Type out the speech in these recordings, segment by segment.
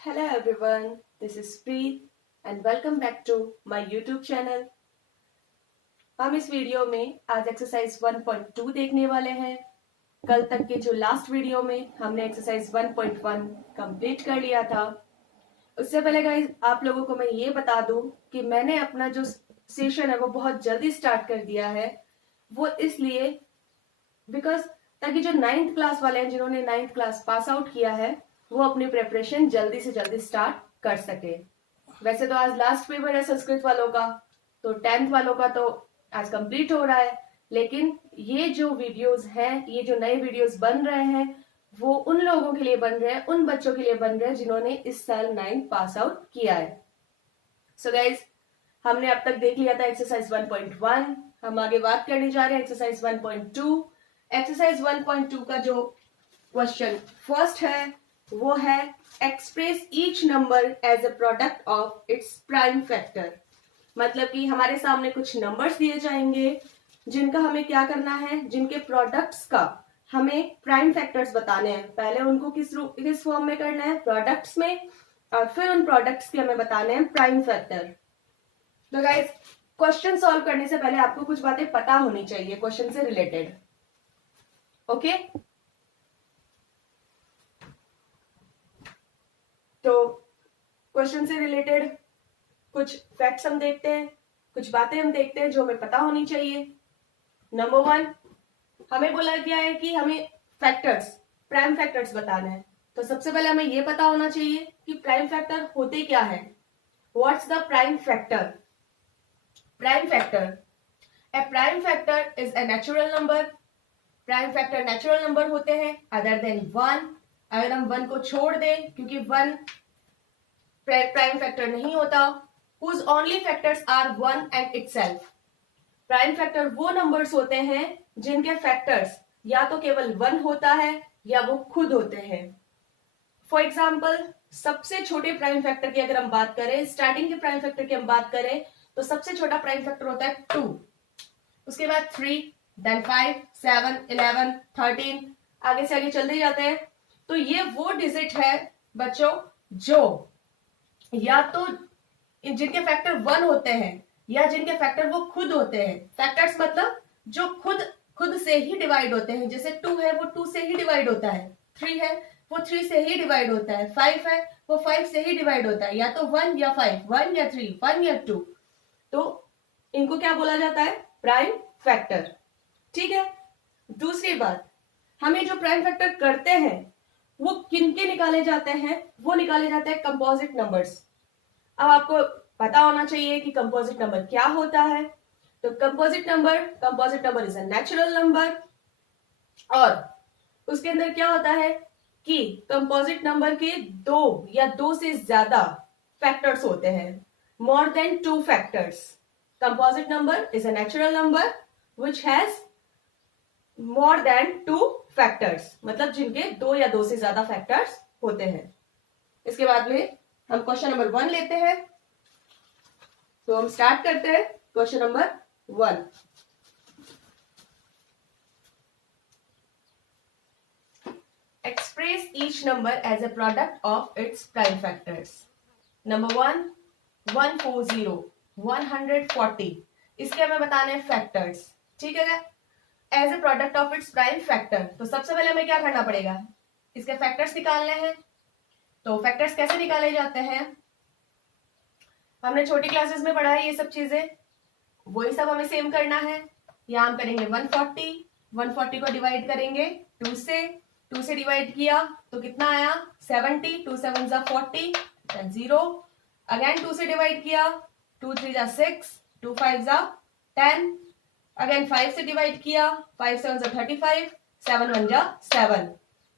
Hello everyone, this is Preet and welcome back to my YouTube channel. हम इस video में आज exercise 1.2 देखने वाले हैं। कल तक के जो लास्ट वीडियो में हमने एक्सरसाइज 1.1 कंप्लीट कर लिया था। उससे पहले गाइस आप लोगों को मैं ये बता दूं कि मैंने अपना जो सेशन है वो बहुत जल्दी स्टार्ट कर दिया है। वो इसलिए बिकॉज ताकि जो 9th क्लास वाले हैं जिन्होंने 9th क्लास पास आउट किया है वो अपनी प्रेपरेशन जल्दी से जल्दी स्टार्ट कर सके। वैसे तो आज लास्ट पेपर है संस्कृत वालों का, तो 10th वालों का तो आज कंप्लीट हो रहा है, लेकिन ये जो वीडियोस हैं, ये जो नए वीडियोस बन रहे हैं वो उन लोगों के लिए बन रहे हैं, उन बच्चों के लिए बन रहे हैं जिन्होंने इस साल 9th पास आउट किया है। सो गाइज हमने अब तक देख लिया था एक्सरसाइज 1.1, हम आगे बात करने जा रहे हैं एक्सरसाइज 1.2। एक्सरसाइज 1.2 का जो क्वेश्चन फर्स्ट है वो है express each number as a product of its prime factor. मतलब कि हमारे सामने कुछ नंबर्स दिए जाएंगे जिनका हमें क्या करना है, जिनके प्रोडक्ट्स का हमें प्राइम फैक्टर्स बताने हैं। पहले उनको किस फॉर्म में करना है, प्रोडक्ट्स में, और फिर उन प्रोडक्ट्स के हमें बताने हैं प्राइम फैक्टर। तो गाइस क्वेश्चन सॉल्व करने से पहले आपको कुछ बातें पता होनी चाहिए क्वेश्चन से रिलेटेड। ओके तो क्वेश्चन से रिलेटेड कुछ फैक्ट्स हम देखते हैं, कुछ बातें हम देखते हैं जो हमें पता होनी चाहिए। नंबर 1, हमें बोला गया है कि हमें फैक्टर्स, प्राइम फैक्टर्स बताना है। तो सबसे पहले हमें यह पता होना चाहिए कि प्राइम फैक्टर होते क्या है। What's the prime factor? Prime factor, A prime factor is a natural number. Prime factor natural number होते हैं अदर देन 1। अगर हम 1 को छोड़ दें, क्योंकि 1 प्राइम फैक्टर नहीं होता, whose only factors are 1 and itself। Prime factor वो नंबर्स होते हैं जिनके फैक्टर्स या तो केवल 1 होता है या वो खुद होते हैं। फॉर एग्जाम्पल सबसे छोटे प्राइम फैक्टर की अगर हम बात करें, स्टार्टिंग के प्राइम फैक्टर की हम बात करें, तो सबसे छोटा प्राइम फैक्टर होता है 2, उसके बाद 3, देन 5, 7, 11, 13, आगे से आगे चलते जाते हैं। तो ये वो डिजिट है बच्चों जो या तो जिनके फैक्टर 1 होते हैं या जिनके फैक्टर वो खुद होते हैं। फैक्टर्स मतलब जो खुद से ही डिवाइड होते हैं। जैसे 2 है वो 2 से ही डिवाइड होता है, 3 है वो 3 से ही डिवाइड होता है, 5 है वो 5 से ही डिवाइड होता है, या तो 1 या 5, 1 या 3, 1 या 2। तो इनको क्या बोला जाता है? Prime factor. ठीक है। दूसरी बात, हमें जो प्राइम फैक्टर करते हैं वो किनके निकाले जाते हैं? वो निकाले जाते हैं कंपोजिट नंबर्स। अब आपको पता होना चाहिए कि कंपोजिट नंबर क्या होता है। तो composite number is a natural number, और उसके अंदर क्या होता है कि कंपोजिट नंबर के 2 या 2 से ज्यादा फैक्टर्स होते हैं, more than 2 factors. Composite number is a natural number which has more than 2 factors, मतलब जिनके 2 या 2 से ज्यादा फैक्टर्स होते हैं। इसके बाद में हम क्वेश्चन नंबर 1 लेते हैं। तो हम स्टार्ट करते हैं question number 1। Express each number as a product of its prime factors. Number 1, 140, 140, इसके हमें बताने हैं फैक्टर्स। ठीक है, as a product of its prime factor. तो सबसे पहले हमें क्या करना पड़ेगा? इसके फैक्टर्स निकालने हैं। तो फैक्टर्स कैसे निकाले जाते हैं? हमने छोटी क्लासेस में पढ़ा है ये सब चीजें, वही सब हमें सेम करना है। यहां हम करेंगे 140 को डिवाइड करेंगे 2 से, 2 से डिवाइड किया तो कितना आया? 70, 2 7 जा 40, 0। अगेन 2 से डिवाइड किया, 2 3 जा 6, 2 5 जा 10। अगेन 5 से डिवाइड किया, 5 7 जा 35, 7 1 जा 7।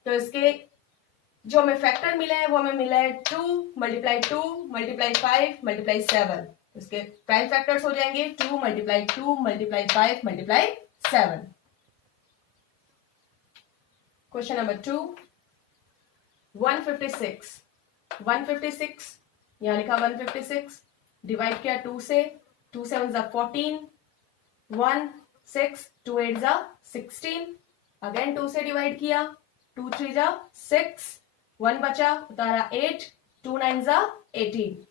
तो इसके जो हमें फैक्टर मिले हैं वो हमें मिला है 2 मल्टीप्लाई 2 मल्टीप्लाई 5 मल्टीप्लाई 7। इसके प्राइम फैक्टर्स हो जाएंगे 2 multiply 2 multiply 5 multiply 7। Question number 2, 156 यहां लिखा 156, डिवाइड किया 2 से, 2 7 जा 14, 1 6, 2 8 जा 16। अगेन 2 से डिवाइड किया, 2 3 जा 6, 1 बचा, उतारा 8, 2 9 जा 18।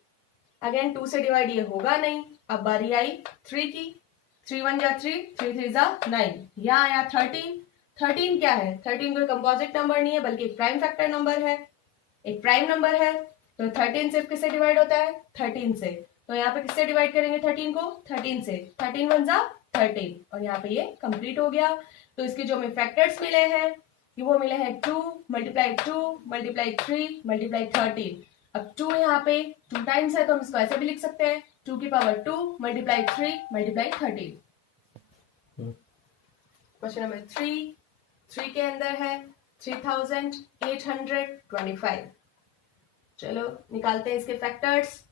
अगेन 2 से डिवाइड ये होगा नहीं। अब बारी आई 3 की। 3 1 जा 3, 3 3 जा 9। यहाँ आया 13। 13 क्या है? 13 कोई कंपोजिट नंबर नहीं है बल्कि एक प्राइम फैक्टर नंबर है, एक प्राइम नंबर है। तो 13 सिर्फ किससे डिवाइड होता है? 13 से। तो यहाँ पे किससे डिवाइड करेंगे 13 को? 13 से। 13 1 जा 13 और यहाँ पे ये कंप्लीट हो गया। तो इसके जो हमें फैक्टर्स मिले हैं वो मिले हैं 2 मल्टीप्लाई 2 मल्टीप्लाई 3 मल्टीप्लाई 13। अब 2 यहाँ पे 2 टाइम्स है तो हम इसको ऐसे भी लिख सकते हैं 2 की power 2 multiply 3 multiply 13। Question number 3 के अंदर है 3825। चलो निकालते हैं इसके फैक्टर्स।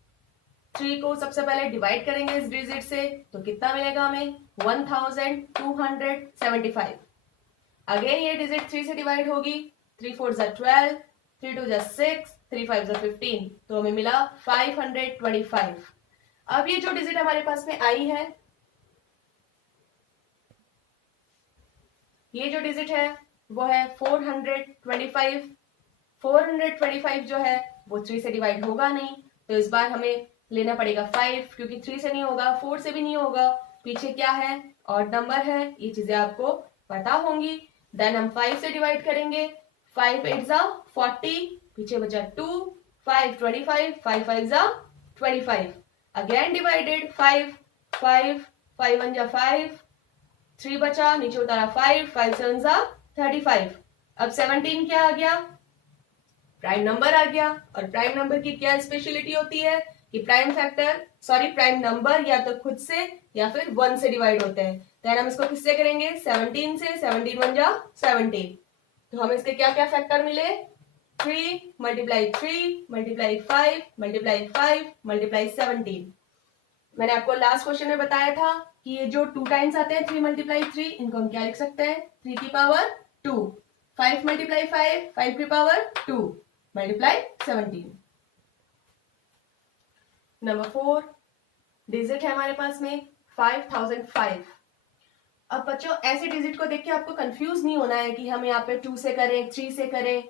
3 को सबसे पहले डिवाइड करेंगे इस डिजिट से तो कितना मिलेगा हमें? 1275। अगेन ये डिजिट 3 से डिवाइड होगी। 3 4 जा 12, 3 2 जा 6, 3 5 जा 15। तो हमें मिला 525। अब ये जो डिजिट हमारे पास में आई है, ये जो डिजिट है वो है 425। 425 जो है वो 3 से डिवाइड होगा नहीं तो इस बार हमें लेना पड़ेगा 5 क्योंकि 3 से नहीं होगा, 4 से भी नहीं होगा। पीछे क्या है? ऑड नंबर है, ये चीजें आपको पता होंगी। देन हम 5 से डिवाइड करेंगे। 5 8 जा 40, पीछे बचा 2, 5 25, 5 5 जा 25। अगेन डिवाइडेड 5 5 5 1 जा 5, 3 बचा, नीचे उतारा 5 5 7 जा 35। अब 17 क्या आ गया? प्राइम नंबर आ गया। और प्राइम नंबर की क्या स्पेशलिटी होती है कि प्राइम नंबर या तो खुद से या फिर 1 से डिवाइड होते हैं। तो हम इसको किससे करेंगे? 17 से। 17 1 जा 17। तो हमें इसके क्या क्या फैक्टर मिले? 3 मल्टीप्लाई 3 मल्टीप्लाई 5 मल्टीप्लाई 5 मल्टीप्लाई 17। मैंने आपको लास्ट क्वेश्चन में बताया था कि ये जो 2 टाइम्स आते हैं 3 मल्टीप्लाई 3, इनको हम क्या लिख सकते हैं? 3 की पावर 2। 5 मल्टीप्लाई 5, 5 की पावर 2 मल्टीप्लाई 17। नंबर 4 डिजिट है हमारे पास में 5005। अब बच्चों ऐसे डिजिट को देख के आपको कंफ्यूज नहीं होना है कि हम यहाँ पे 2 से करें 3 से करें,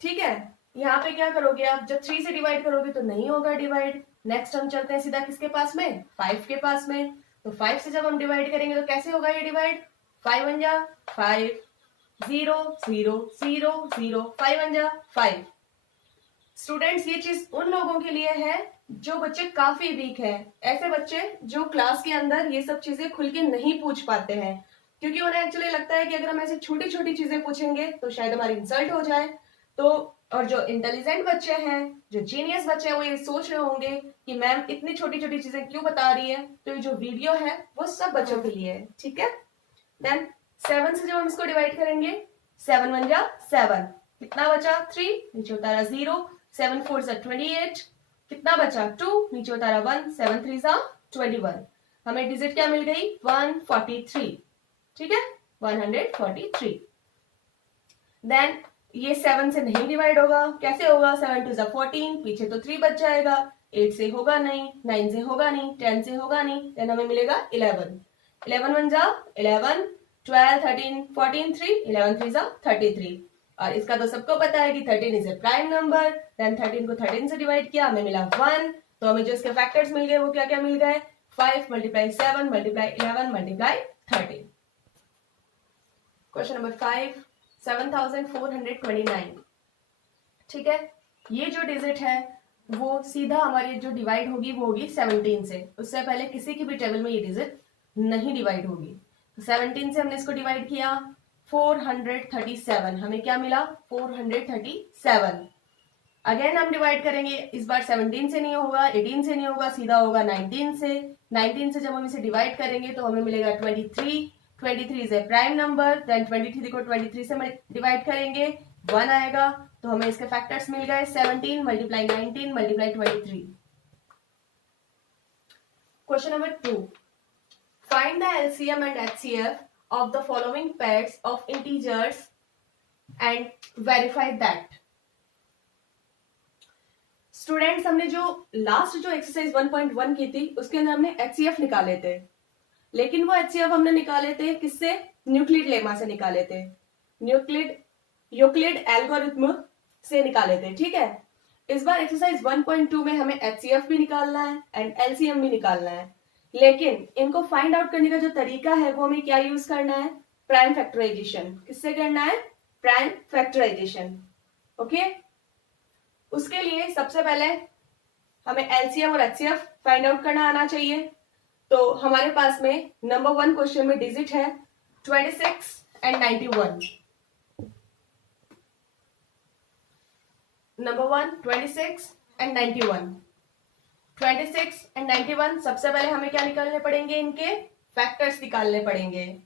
ठीक है? यहाँ पे क्या करोगे आप? जब 3 से डिवाइड करोगे तो नहीं होगा डिवाइड। नेक्स्ट हम चलते हैं सीधा किसके पास में? 5 के पास में। तो 5 से जब हम डिवाइड करेंगे तो कैसे होगा ये डिवाइड? 5 1 जा 5, 0 0 0 0, 5 1 जा 5। स्टूडेंट्स ये चीज उन लोगों के लिए है जो बच्चे काफी वीक हैं, ऐसे बच्चे जो क्लास के अंदर ये सब चीजें खुल के नहीं पूछ पाते हैं क्योंकि उन्हें एक्चुअली लगता है कि अगर हम ऐसे छोटी छोटी चीजें पूछेंगे तो शायद हमारी इंसल्ट हो जाए। तो और जो इंटेलिजेंट बच्चे हैं, जो जीनियस बच्चे हैं, वो ये सोच रहे होंगे कि मैम इतनी छोटी छोटी चीजें क्यों बता रही है। तो ये जो वीडियो है वो सब बच्चों के लिए है, ठीक है? देन 7 से जब हम इसको डिवाइड करेंगे 7 1 जा 7, कितना बचा? 3, नीचे उतारा 0, 7 4 जा 28, कितना बचा? 2, नीचे उतारा 1, 7 3 जा 21। हमें डिजिट क्या मिल गई? 143, ठीक है? 143। देन ये 7 से नहीं डिवाइड होगा, कैसे होगा? 7 2 जा 14, पीछे तो 3 बच जाएगा। 8 से होगा नहीं, 9 से होगा नहीं, 10 से होगा नहीं। देन हमें मिलेगा 11। 11 1 जा 11, 12 13 14 3, 11 3 जा 33। और इसका तो सबको पता है कि 13 is a prime number. Then 13 को 13 से डिवाइड किया, हमें मिला 1। तो हमें जो इसके फैक्टर्स मिल गए वो क्या क्या मिल गए? 5 multiply 7 multiply 11 multiply 13। Question number 5 7429, ठीक है? ये जो डिजिट है वो सीधा हमारी जो डिवाइड होगी वो होगी 17 से। उससे पहले किसी की भी टेबल में ये डिजिट नहीं डिवाइड होगी। तो 17 से हमने इसको डिवाइड किया 437, हमें क्या मिला? 437। अगेन हम डिवाइड करेंगे, इस बार 17 से नहीं होगा, 18 से नहीं होगा, सीधा होगा 19 से। 19 से जब हम इसे डिवाइड करेंगे तो हमें मिलेगा 23। 23 is a prime number. Then 23 को 23 से डिवाइड करेंगे 1 आएगा। तो हमें इसके फैक्टर्स मिल गए 17 multiply 19 multiply 23। Question number 2, find the LCM and HCF of the following pairs of integers and verify that। Students हमने जो लास्ट जो एक्सरसाइज 1.1 की थी उसके अंदर हमने एचसीएफ निकाले थे, लेकिन वो एचसीएफ हमने निकाले थे किससे? न्यूक्लिड लेमा से निकाले थे, यूक्लिड एल्गोरिथम से निकाले थे, ठीक है? इस बार एक्सरसाइज 1.2 में हमें HCF भी निकालना है एंड LCM भी निकालना है, लेकिन इनको फाइंड आउट करने का जो तरीका है वो हमें क्या यूज करना है, प्राइम फैक्टराइजेशन। किससे करना है, प्राइम फैक्टराइजेशन। ओके, उसके लिए सबसे पहले हमें LCM और HCF फाइंड आउट करना आना चाहिए। तो हमारे पास में नंबर 1 क्वेश्चन में डिजिट है 26 एंड 91। Number 1 26 and 91। 26 एंड 91 सबसे पहले हमें क्या निकालने पड़ेंगे, इनके फैक्टर्स निकालने पड़ेंगे।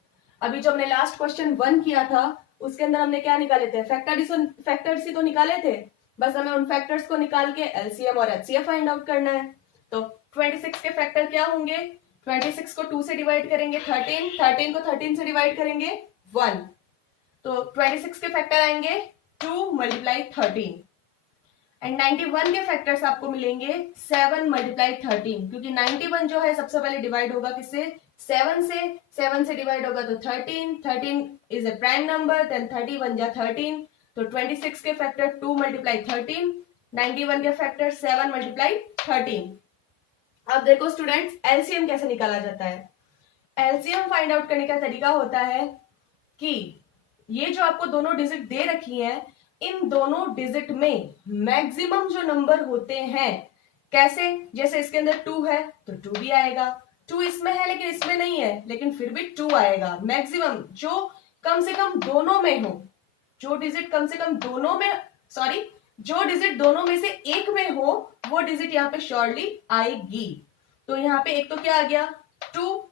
अभी जो हमने लास्ट क्वेश्चन 1 किया था उसके अंदर हमने क्या निकाले थे, फैक्टर्स ही तो निकाले थे। बस हमें उन फैक्टर्स को निकाल के LCM और HCF फाइंड आउट करना है। तो 26 के फैक्टर क्या होंगे, 26 को 2 से डिवाइड करेंगे 13, 13 को 13 से डिवाइड करेंगे 1, तो 26 के फैक्टर आएंगे 2 मल्टीप्लाई 13 एंड 91 के फैक्टर्स आपको मिलेंगे 7 मल्टीप्लाई 13, क्योंकि 91 जो है सबसे पहले डिवाइड होगा किससे, 7 से, 7 से डिवाइड होगा तो 13, 13 is a prime number, then 30 बन जा 13, तो 26 के फैक्टर 2 मल्टीप्लाई 13, 91 के फैक्टर 7 मल्टीप्लाई 13। अब देखो स्टूडेंट्स, एलसीएम कैसे निकाला जाता है। एलसीएम फाइंड आउट करने का तरीका होता है कि ये जो आपको दोनों डिजिट दे रखी है, इन दोनों डिजिट में मैक्सिमम जो नंबर होते हैं, कैसे, जैसे इसके अंदर 2 है तो 2 भी आएगा, 2 इसमें है लेकिन इसमें नहीं है, लेकिन फिर भी 2 आएगा। मैक्सिमम जो कम से कम दोनों में हो, जो डिजिट कम से कम दोनों में, सॉरी, जो डिजिट दोनों में से एक में हो वो डिजिट यहाँ पे श्योरली आएगी। तो यहाँ पे एक तो क्या आ गया 2,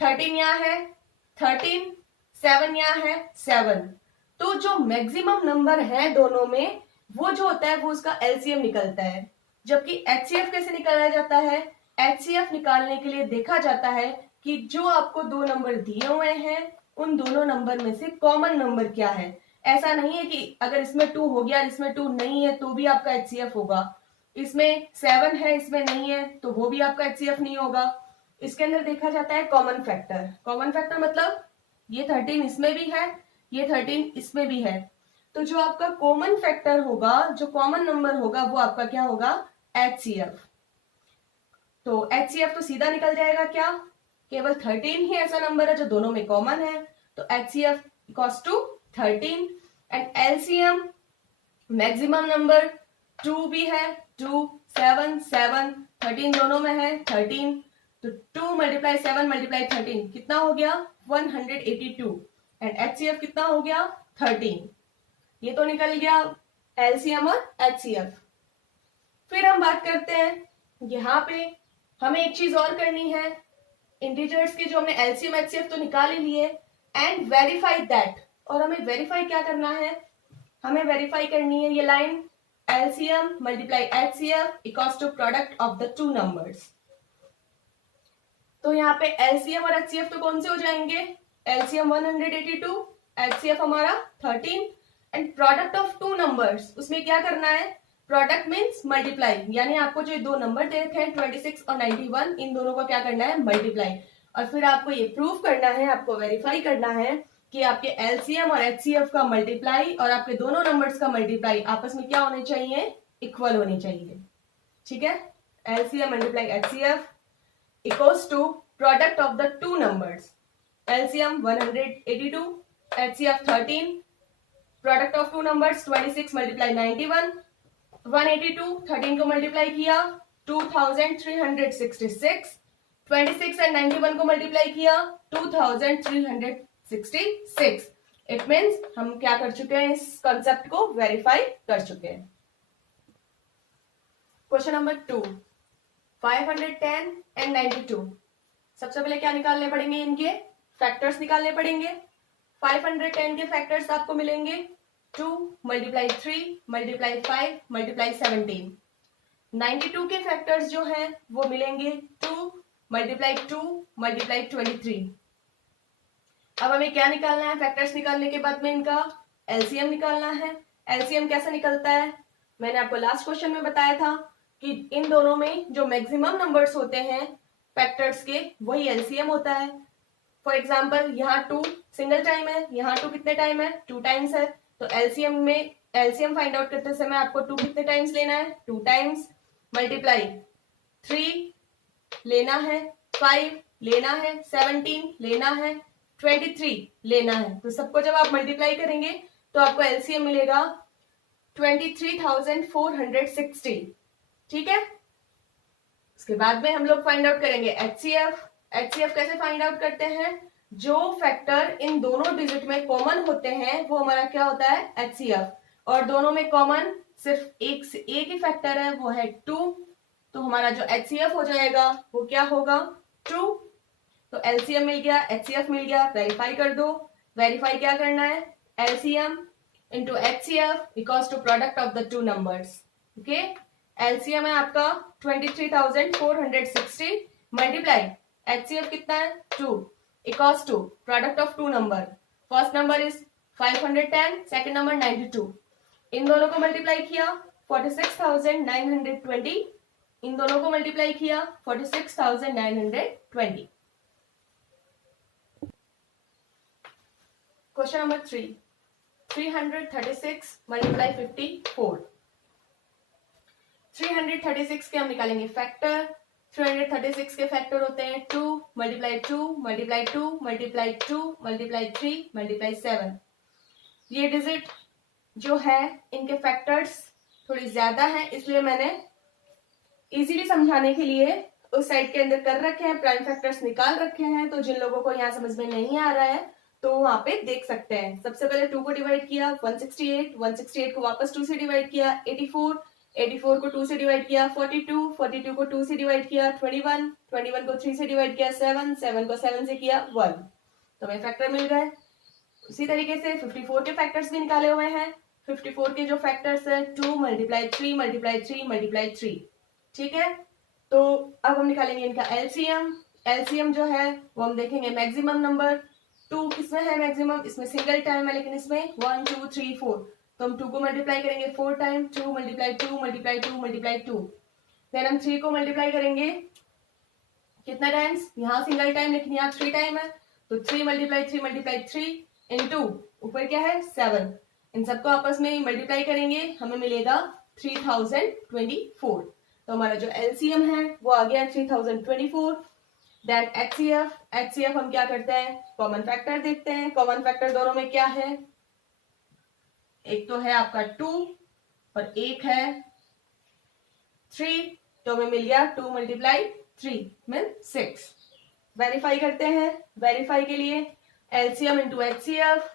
13 यहाँ है 13, 7 यहाँ है 7, तो जो मैक्सिमम नंबर है दोनों में वो जो होता है वो उसका एलसीएम निकलता है। जबकि एचसीएफ कैसे निकाला जाता है, एचसीएफ निकालने के लिए देखा जाता है कि जो आपको दो नंबर दिए हुए हैं उन दोनों नंबर में से कॉमन नंबर क्या है। ऐसा नहीं है कि अगर इसमें 2 हो गया इसमें 2 नहीं है तो भी आपका एचसीएफ होगा, इसमें 7 है इसमें नहीं है तो वो भी आपका एचसीएफ नहीं होगा। इसके अंदर देखा जाता है कॉमन फैक्टर। कॉमन फैक्टर मतलब ये 13 इसमें भी है, ये 13 इसमें भी है, तो जो आपका कॉमन फैक्टर होगा, जो कॉमन नंबर होगा वो आपका क्या होगा, एचसीएफ। तो एचसीएफ तो सीधा निकल जाएगा क्या, केवल 13 ही ऐसा नंबर है जो दोनों में कॉमन है, तो HCF equals to 13 and LCM maximum number 2 भी है, 2 7 7 13 दोनों में है 13, तो 2 मल्टीप्लाई 7 मल्टीप्लाई 13 कितना हो गया 182 एंड एचसीएफ कितना हो गया 13। ये तो निकल गया एलसीएम और एचसीएफ। फिर हम बात करते हैं, यहाँ पे हमें एक चीज और करनी है, इंटीजर्स की जो हमने एलसीएम एचसीएफ तो निकाल ही लिए एंड वेरीफाई दैट। और हमें वेरीफाई क्या करना है, हमें वेरीफाई करनी है ये line LCM multiply HCF equals to product of the two numbers. तो यहाँ पे LCM और HCF तो कौन से हो जाएंगे, LCM 182, HCF हमारा 13 and product of two numbers, उसमें क्या करना है, प्रोडक्ट मीन्स मल्टीप्लाई, यानी आपको जो दो नंबर दे रखे हैं 26 और 91, इन दोनों का क्या करना है, मल्टीप्लाई। और फिर आपको ये प्रूव करना है, आपको वेरीफाई करना है कि आपके LCM और HCF का मल्टीप्लाई और आपके दोनों नंबर्स का मल्टीप्लाई आपस में क्या होने चाहिए, इक्वल होने चाहिए। ठीक है, LCM multiply HCF equals to product of the two numbers, LCM 182, HCF 13, product of two numbers 26 multiply 91, 182 13 को मल्टीप्लाई किया 2366, 26 एंड 91 को मल्टीप्लाई किया 2366। इट मीन्स हम क्या कर चुके हैं, इस कॉन्सेप्ट को वेरीफाई कर चुके हैं। Question number 2, 510 and 92। सबसे पहले क्या निकालने पड़ेंगे, इनके फैक्टर्स निकालने पड़ेंगे। 510 के फैक्टर्स आपको मिलेंगे 2 मल्टीप्लाई 3 मल्टीप्लाई 5 मल्टीप्लाई 17। 92 के फैक्टर्स जो हैं वो मिलेंगे 2 मल्टीप्लाई 2 मल्टीप्लाई 23। अब हमें क्या निकालना है, फैक्टर्स निकालने के बाद में इनका एलसीएम निकालना है। एलसीएम कैसे निकलता है, मैंने आपको लास्ट क्वेश्चन में बताया था कि इन दोनों में जो मैक्सिमम नंबर्स होते हैं फैक्टर्स के वही एलसीएम होता है। फॉर एग्जांपल यहाँ 2 सिंगल टाइम है, यहाँ 2 कितने टाइम है, 2 टाइम्स है, तो एलसीएम में एलसीएम फाइंड आउट करते समय आपको 2 कितने टाइम्स लेना है, 2 टाइम्स, मल्टीप्लाई 3 लेना है, 5 लेना है, 17 लेना है, 23 लेना है। तो सबको जब आप मल्टीप्लाई करेंगे तो आपको एलसीएम मिलेगा 23,460। ठीक है। उसके बाद में हम लोग फाइंड आउट करेंगे एचसीएफ। एचसीएफ कैसे फाइंड आउट करते हैं, जो फैक्टर इन दोनों डिजिट में कॉमन होते हैं वो हमारा क्या होता है, एचसीएफ। और दोनों में कॉमन सिर्फ एक ही फैक्टर है, वो है 2। तो हमारा जो एचसीएफ हो जाएगा वो क्या होगा, 2। तो एलसीएम मिल गया, एचसीएफ मिल गया, वेरीफाई कर दो। वेरीफाई क्या करना है, LCM into HCF equals to product of the two numbers. Okay, LCM है आपका 23,460 मल्टीप्लाई एचसीएफ कितना है, 2 equals to product of two number. First number is 510, second number 92। इन दोनों को मल्टीप्लाई किया 46,920, इन दोनों को मल्टीप्लाई किया 46,920। Question number 3, 336 multiply 54। 336 के हम निकालेंगे फैक्टर। 336 के फैक्टर होते हैं 2 multiply 2 multiply 2 multiply 2 multiply 3 multiply 7। ये डिजिट जो है इनके फैक्टर्स थोड़ी ज्यादा है, इसलिए मैंने इजीली समझाने के लिए उस साइड के अंदर कर रखे हैं, प्राइम फैक्टर्स निकाल रखे हैं। तो जिन लोगों को यहाँ समझ में नहीं आ रहा है तो वहां पे देख सकते हैं। सबसे पहले 2 को डिवाइड किया 168, 168 को वापस 2 से डिवाइड किया 84, 84 को 2 से डिवाइड किया 42, 42 को 2 से डिवाइड किया 21, 21 को 3 से डिवाइड किया 7, 7 को 7 से किया 1। तो हमें फैक्टर मिल गए। उसी तरीके से 54 के फैक्टर्स भी निकाले हुए हैं। 54 के जो फैक्टर्स है 2 मल्टीप्लाई 3 मल्टीप्लाई 3 मल्टीप्लाई 3। ठीक है, तो अब हम निकालेंगे इनका एलसीएम। एलसीएम जो है वो हम देखेंगे मैक्सिमम नंबर। 2 किसमें है मैक्सिमम, इसमें सिंगल टाइम है, लेकिन इसमें 1 2 3 4। तो हम 2 को मल्टीप्लाई करेंगे 4 time, 2 multiply 2 multiply 2 multiply 2। Then हम 3 को मल्टीप्लाई करेंगे कितना टाइम्स, यहाँ सिंगल टाइम लेकिन यहाँ 3 टाइम है, तो 3 मल्टीप्लाई 3 मल्टीप्लाई 3 इनटू ऊपर क्या है 7। इन सबको आपस में मल्टीप्लाई करेंगे, हमें मिलेगा 3024। तो हमारा जो एलसीएम है वो आ गया 3024। देन एचसीएफ, एचसीएफ हम क्या करते हैं, कॉमन फैक्टर देखते हैं। कॉमन फैक्टर दोनों में क्या है, एक तो है आपका 2 और एक है 3। तो हमें मिल गया 2 मल्टीप्लाई 3 मीन 6। वेरीफाई करते हैं। वेरीफाई के लिए LCM into HCF,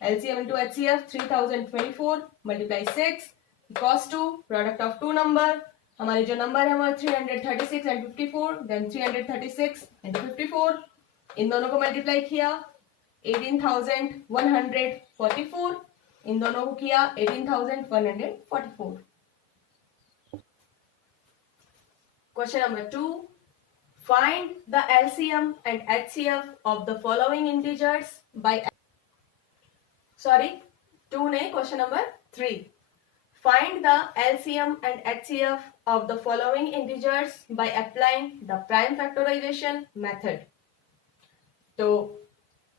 LCM into HCF 3024 multiply 6 equals to product of two number. हमारे जो नंबर है वो 336 एंड 54, देन 336 एंड 54। इन दोनों को मल्टीप्लाई किया 18,144, इन दोनों को किया 18,144। Question number 2, find the LCM and HCF of the following integers by 2 ने question number 3, find the LCM and HCF of the following integers by applying the prime factorization method। तो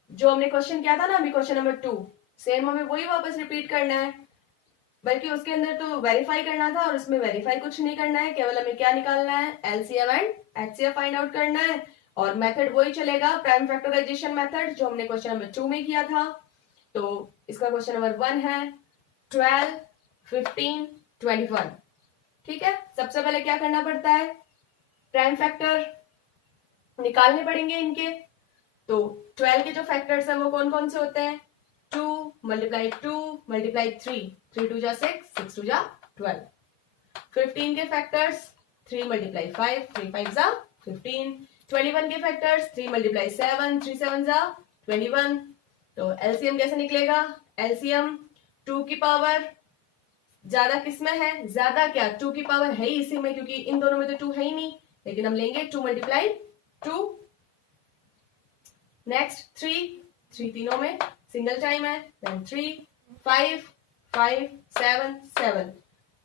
जो हमने क्वेश्चन किया था ना अभी क्वेश्चन नंबर 2, सेम हमें वही वापस रिपीट करना है, बल्कि उसके अंदर तो वेरीफाई करना था और उसमें वेरीफाई कुछ नहीं करना है, केवल हमें क्या निकालना है, LCM and HCF find out करना है। और मेथड वही चलेगा, प्राइम फैक्टराइजेशन मेथड, जो हमने क्वेश्चन नंबर 2 में किया था। तो इसका क्वेश्चन नंबर 1 है 12 15 21। ठीक है, सबसे पहले क्या करना पड़ता है, प्राइम फैक्टर निकालने पड़ेंगे इनके। तो 12 के जो फैक्टर्स है वो कौन कौन से होते हैं, 2 मल्टीप्लाई 2 मल्टीप्लाई 3, 3 2 जा 6, 6 2 जा 12। 15 के फैक्टर्स 3 मल्टीप्लाई 5, 3 5 जा 15। 21 के फैक्टर्स 3 मल्टीप्लाई 7, 3 7 जा 21। तो एलसीएम कैसे निकलेगा, एलसीएम 2 की पावर ज्यादा किसमें है, ज्यादा क्या 2 की पावर है ही इसी में, क्योंकि इन दोनों में तो 2 है ही नहीं, लेकिन हम लेंगे 2 मल्टीप्लाई 2। नेक्स्ट 3 तीनों में सिंगल टाइम है, then 3 5 5 7 7।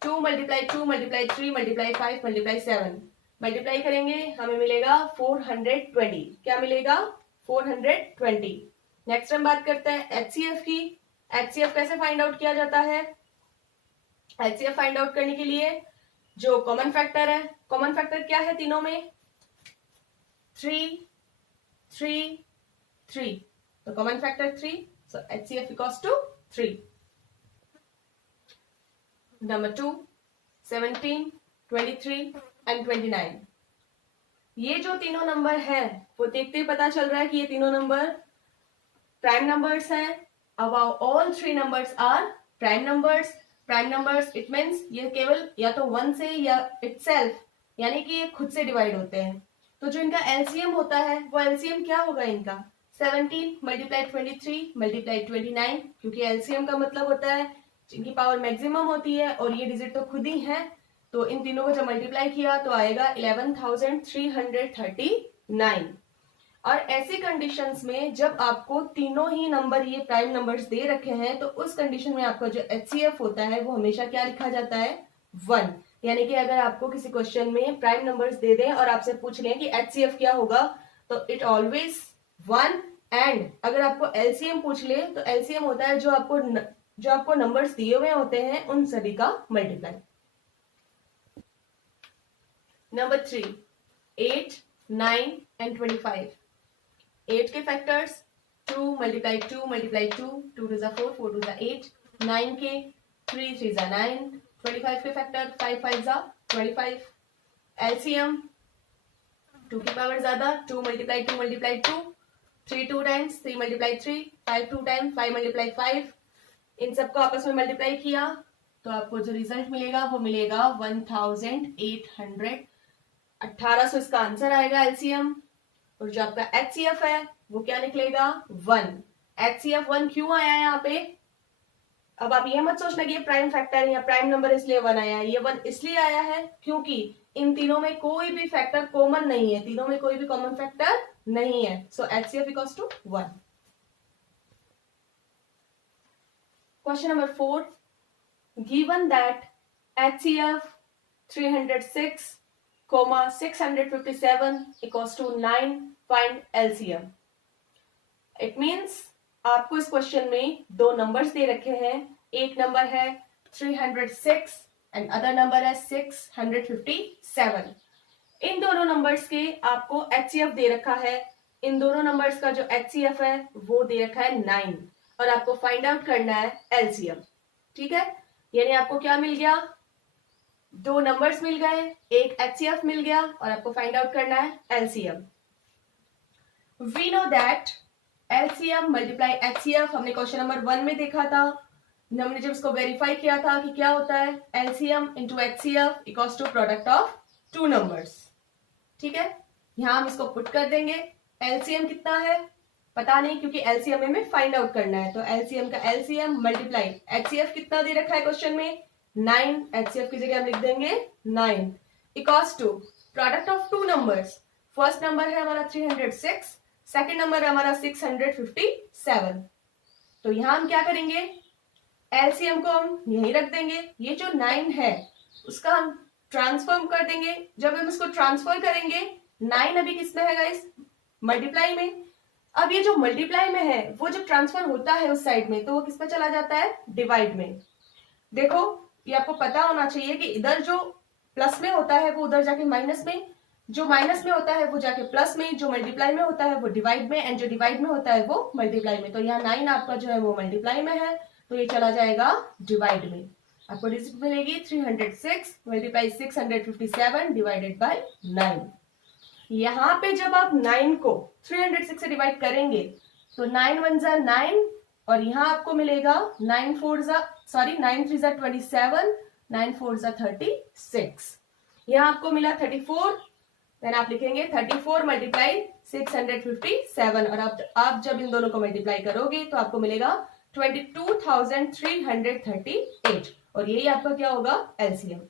2 multiply 2 multiply 3 multiply 5 multiply 7 multiply करेंगे, हमें मिलेगा 420। क्या मिलेगा, 420। नेक्स्ट हम बात करते हैं एचसीएफ की। एचसीएफ कैसे फाइंड आउट किया जाता है, एचसीएफ फाइंड आउट करने के लिए जो कॉमन फैक्टर है, कॉमन फैक्टर क्या है तीनों में? 3 3 3, तो common factor 3, so HCF equals to 3. Number 2, 17, 23 and 29. ये जो तीनों नंबर है वो देखते ही पता चल रहा है कि ये तीनों नंबर प्राइम नंबर्स हैं. Above all 3 numbers are prime numbers. Prime numbers it means ये केवल या तो 1 से या इटसेल्फ, यानी कि ये खुद से डिवाइड होते हैं. तो जो इनका एलसीएम होता है वो एलसीएम क्या होगा इनका? 17 मल्टीप्लाई 23 मल्टीप्लाई 29, क्योंकि एलसीएम का मतलब होता है जिनकी पावर मैक्सिमम होती है और ये डिजिट तो खुद ही है. तो इन तीनों को जब मल्टीप्लाई किया तो आएगा 11,339. और ऐसी कंडीशंस में जब आपको तीनों ही नंबर ये प्राइम नंबर्स दे रखे हैं तो उस कंडीशन में आपका जो एचसीएफ होता है वो हमेशा क्या लिखा जाता है? 1. यानी कि अगर आपको किसी क्वेश्चन में प्राइम नंबर्स दे दें और आपसे पूछ लें कि एचसीएफ क्या होगा, तो इट ऑलवेज 1. एंड अगर आपको एलसीएम पूछ ले तो एलसीएम होता है जो आपको नंबर्स दिए हुए होते हैं उन सभी का मल्टीप्लाई. Number 3, 8, 9 and 25. 8 के फैक्टर्स 2 मल्टीप्लाई 2 मल्टीप्लाई 2, 2 2 जा 4, 4 2 जा 8. 9 के 3 3 जा 9. 25 के फैक्टर 5 5 जा 25. एलसीएम 2 की पावर ज्यादा 2 multiply 2 multiply 2, 3 2 times 3 multiply 3, 5 2 times 5 multiply 5. इन सबको आपस में मल्टीप्लाई किया तो आपको जो रिजल्ट मिलेगा वो मिलेगा 1800. 1800 इसका आंसर आएगा एलसीएम. और जो आपका एचसीएफ है वो क्या निकलेगा? 1. एचसीएफ 1 क्यों आया है यहाँ पे? अब आप ये मत सोचना कि ये प्राइम फैक्टर है या प्राइम नंबर इसलिए 1 आया है. ये 1 इसलिए आया है क्योंकि इन तीनों में कोई भी फैक्टर कॉमन नहीं है. तीनों में कोई भी कॉमन फैक्टर नहीं है. So HCF equals to 1. Question number 4. Given that HCF 306, 657 equals to 9, find LCM. It means आपको इस क्वेश्चन में दो नंबर्स दे रखे हैं. एक नंबर है 306 एंड अदर नंबर है 657. इन दोनों नंबर्स के आपको HCF दे रखा है. इन दोनों नंबर्स का जो HCF है वो दे रखा है 9 और आपको फाइंड आउट करना है LCM. ठीक है, यानी आपको क्या मिल गया? दो नंबर्स मिल गए, एक एचसीएफ मिल गया और आपको फाइंड आउट करना है LCM. We know that LCM multiply HCF हमने क्वेश्चन नंबर 1 में देखा था. हमने जब इसको वेरीफाई किया था कि क्या होता है LCM into HCF equals to product of two numbers. ठीक है, यहां हम इसको पुट कर देंगे. एलसीएम कितना है पता नहीं क्योंकि एलसीएम में फाइंड आउट करना है. तो एलसीएम का एलसीएम मल्टीप्लाई एचसीएफ कितना दे रखा है क्वेश्चन में? 9. एचसीएफ की जगह हम लिख देंगे 9 equals to product of two numbers. First number है हमारा 306, सेकंड नंबर है हमारा 657. तो यहां हम क्या करेंगे? एलसीएम को हम यहीं रख देंगे. ये जो 9 है उसका हम ट्रांसफॉर्म कर देंगे. जब हम इसको ट्रांसफर करेंगे 9 अभी किसमें है गाइस? मल्टीप्लाई में. अब ये जो मल्टीप्लाई में है वो जब ट्रांसफर होता है उस साइड में तो वो किसमें चला जाता है? डिवाइड में. देखो ये आपको पता होना चाहिए कि इधर जो प्लस में होता है वो उधर जाके माइनस में, जो माइनस में होता है वो जाके प्लस में, जो मल्टीप्लाई में होता है वो डिवाइड में, एंड जो डिवाइड में होता है वो मल्टीप्लाई में. तो यहाँ 9 आपका जो है वो मल्टीप्लाई में है तो ये चला जाएगा डिवाइड में. आपको डिजिट मिलेगी 306 मल्टीप्लाई 657 डिवाइडेड बाय 9. यहाँ पे जब आप 9 को 306 से डिवाइड करेंगे तो 9 1 जा 9 और यहाँ आपको मिलेगा 9 3 जा 27, 9 4 जा 36. यहाँ आपको मिला 34. देन आप लिखेंगे 34 मल्टीप्लाई 657 और आप जब इन दोनों को मल्टीप्लाई करोगे तो आपको मिलेगा 22,338 और यही आपका क्या होगा? एलसीएम.